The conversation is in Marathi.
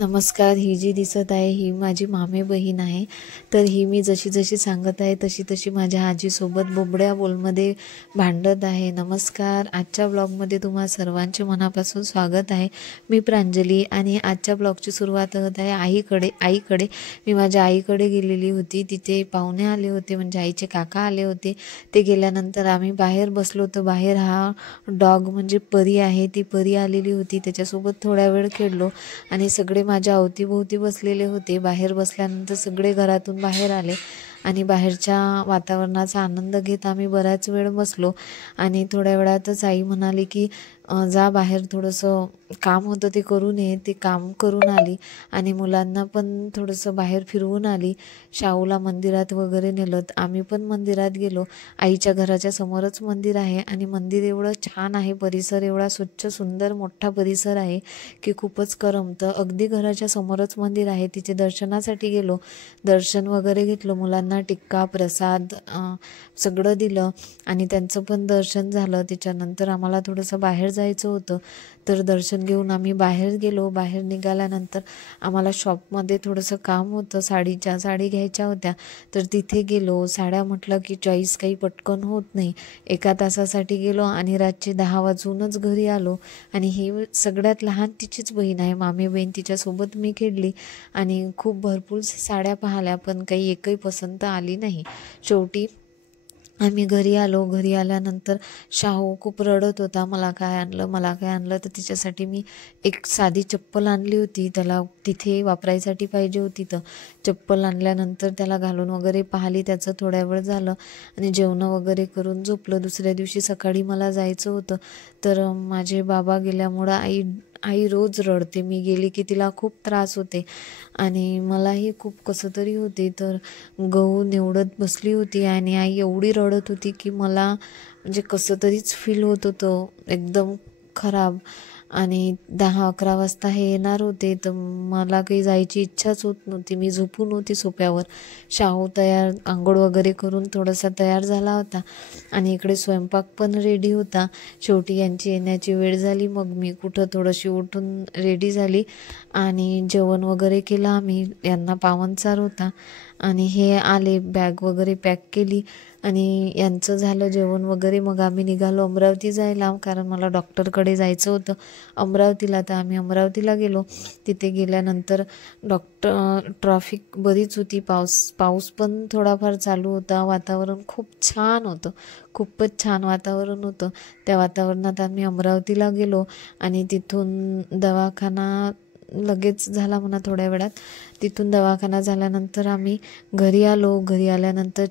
नमस्कार. ही जी दिसत आहे ही माझी मामे बहीण आहे. तर ही मी जशी जशी सांगत आहे तशी तशी माझ्या आजीसोबत बोबड्या बोलमध्ये भांडत आहे. नमस्कार. आजच्या ब्लॉगमध्ये तुम्हा सर्वांचे मनापासून स्वागत आहे. मी प्रांजली आणि आजच्या ब्लॉगची सुरुवात होत आहे आईकडे. मी माझ्या आईकडे गेलेली होती. तिथे पाहुणे आले होते, म्हणजे आईचे काका आले होते. ते गेल्यानंतर आम्ही बाहेर बसलो. तर बाहेर हा डॉग म्हणजे परी आहे, ती परी आलेली होती. त्याच्यासोबत थोड्या वेळ खेळलो आणि सगळे माझ्या अवतीभोवती बसलेले होते. बाहेर बसल्यानंतर सगळे घरातून बाहेर आले आणि बाहेरच्या वातावरणाचा आनंद घेत आम्ही बराच वेळ बसलो. आणि थोड्या वेळातच आई म्हणाली की जा बाहेर, थोडंसं काम होतं ते करून ये. ते काम करून आली आणि मुलांना पण थोडंसं बाहेर फिरवून आली. शाहूला मंदिरात वगैरे नेलं. आम्ही पण मंदिरात गेलो. आईच्या घराच्या समोरच मंदिर आहे आणि मंदिर एवढं छान आहे, परिसर एवढा स्वच्छ सुंदर मोठा परिसर आहे की खूपच करमतं. अगदी घराच्या समोरच मंदिर आहे. तिथे दर्शनासाठी गेलो, दर्शन वगैरे घेतलं. मुलांना टिक्का प्रसाद सगळं दिलं आणि त्यांचं पण दर्शन झालं. त्याच्यानंतर आम्हाला थोडंसं बाहेर जायचं होतं, तर दर्शन घेऊन आम्ही बाहेर गेलो. बाहेर निघाल्यानंतर आम्हाला शॉपमध्ये थोडंसं काम होतं, साडी घ्यायच्या होत्या. तर तिथे गेलो. साड्या म्हटलं की चॉईस काही पटकन होत नाही. एका तासासाठी गेलो आणि रातचे 10 वाजूनच घरी आलो. आणि ही सगळ्यात लहान तिचीच बहीण आहे, मामी बहीण. तिच्यासोबत मी खेळली आणि खूप भरपूर साड्या पाहिल्या, पण काही एकही पसंत आली नाही. शेवटी आम्ही घरी आलो. घरी आल्यानंतर शाहू खूप रडत होता, मला काय आणलं, मला काय आणलं. तर तिच्यासाठी मी एक साधी चप्पल आणली होती, त्याला तिथे वापरायसाठी पाहिजे होती. तर चप्पल आणल्यानंतर त्याला घालून वगैरे पाहिली. त्याचं थोड्या वेळ झालं आणि जेवणं वगैरे करून झोपलं. दुसऱ्या दिवशी सकाळी मला जायचं होतं. तर माझे बाबा गेल्यामुळं आई रोज रडते. मी गेली की तिला खूप त्रास होते आणि मलाही खूप कसं तरी होते. तर गहू निवडत बसली होती आणि आई एवढी रडत होती की मला म्हणजे कसं तरीच फील होत होतं, एकदम खराब. आणि 10-11 वाजता हे येणार होते, तर मला काही जायची इच्छाच होत नव्हती. मी झोपून होती सोफ्यावर. शाहू आंघोळ वगैरे करून थोडासा तयार झाला होता आणि इकडे स्वयंपाक पण रेडी होता. शेवटी यांची येण्याची वेळ झाली. मग मी कुठं थोडीशी उठून रेडी झाली आणि जेवण वगैरे केलं आम्ही. यांना पाहुणचार होता आणि हे आले, बॅग वगैरे पॅक केली आणि यांचं झालं जेवण वगैरे. मग आम्ही निघालो अमरावती जायला, कारण मला डॉक्टरकडे जायचं होतं अमरावतीला. तर आम्ही अमरावतीला गेलो. तिथे गेल्यानंतर ट्रॅफिक बरीच होती. पाऊस पण थोडाफार चालू होता. वातावरण खूप छान होतं, खूपच छान वातावरण होतं. त्या वातावरणात आम्ही अमरावतीला गेलो आणि तिथून दवाखाना लगेच झाला म्हणा थोड्या वेळात. तिथून दवाखाना झाल्यानंतर आम्ही घरी आलो. घरी आल्यानंतर